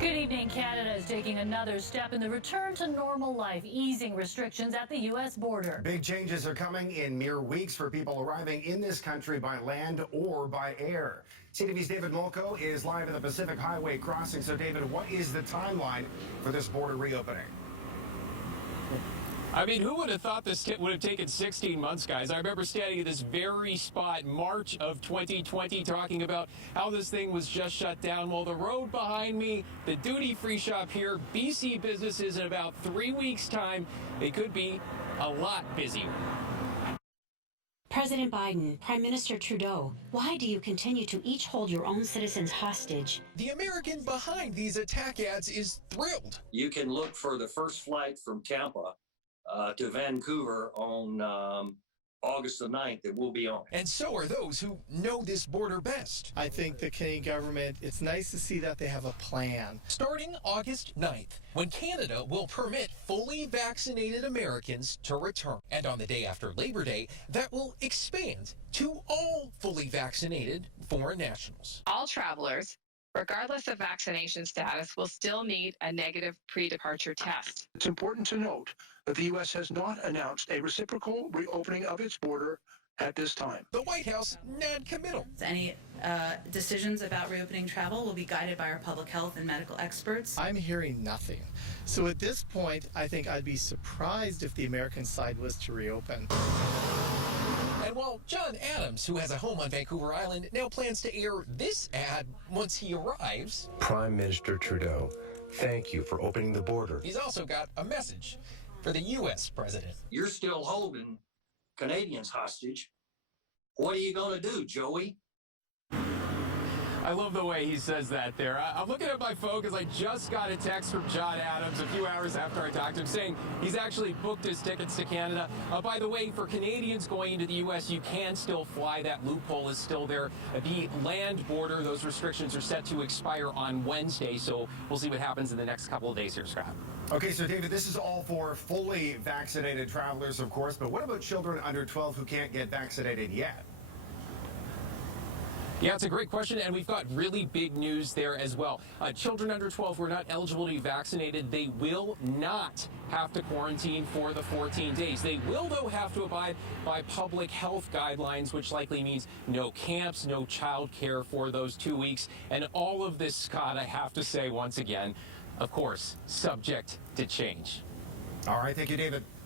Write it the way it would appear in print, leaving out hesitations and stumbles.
Good evening. Canada is taking another step in the return to normal life, easing restrictions at the U.S. border. Big changes are coming in mere weeks for people arriving in this country by land or by air. CTV's David Molko is live at the Pacific Highway crossing. So, David, what is the timeline for this border reopening? I mean, who would have thought this would have taken 16 months, guys? I remember standing at this very spot, March of 2020, talking about how this thing was just shut down. Well, the road behind me, the duty-free shop here, BC businesses in about 3 weeks' time, they could be a lot busier. President Biden, Prime Minister Trudeau, why do you continue to each hold your own citizens hostage? The American behind these attack ads is thrilled. You can look for the first flight from Tampa to Vancouver on August the 9th that we'll be on. And so are those who know this border best. I think the Canadian government, it's nice to see that they have a plan. Starting August 9th, when Canada will permit fully vaccinated Americans to return. And on the day after Labor Day, that will expand to all fully vaccinated foreign nationals. All travelers, regardless of vaccination status, will still need a negative pre-departure test. It's important to note that the U.S. has not announced a reciprocal reopening of its border at this time. The White House non-committal. Any decisions about reopening travel will be guided by our public health and medical experts. I'm hearing nothing. So at this point, I think I'd be surprised if the American side was to reopen. And while John Adams, who has a home on Vancouver Island, now plans to air this ad once he arrives. Prime Minister Trudeau, thank you for opening the border. He's also got a message for the U.S. president. You're still holding Canadians hostage. What are you going to do, Joey? I love the way he says that there. I'm looking at my phone because I just got a text from John Adams a few hours after I talked to him saying he's actually booked his tickets to Canada. By the way, for Canadians going into the U.S., you can still fly. That loophole is still there. The land border, those restrictions are set to expire on Wednesday, so we'll see what happens in the next couple of days here, Scott. Okay, so David, this is all for fully vaccinated travelers, of course, but what about children under 12 who can't get vaccinated yet? Yeah, it's a great question, and we've got really big news there as well. Children under 12 who are not eligible to be vaccinated, they will not have to quarantine for the 14 days. They will, though, have to abide by public health guidelines, which likely means no camps, no child care for those 2 weeks. And all of this, Scott, I have to say once again, of course, subject to change. All right, thank you, David.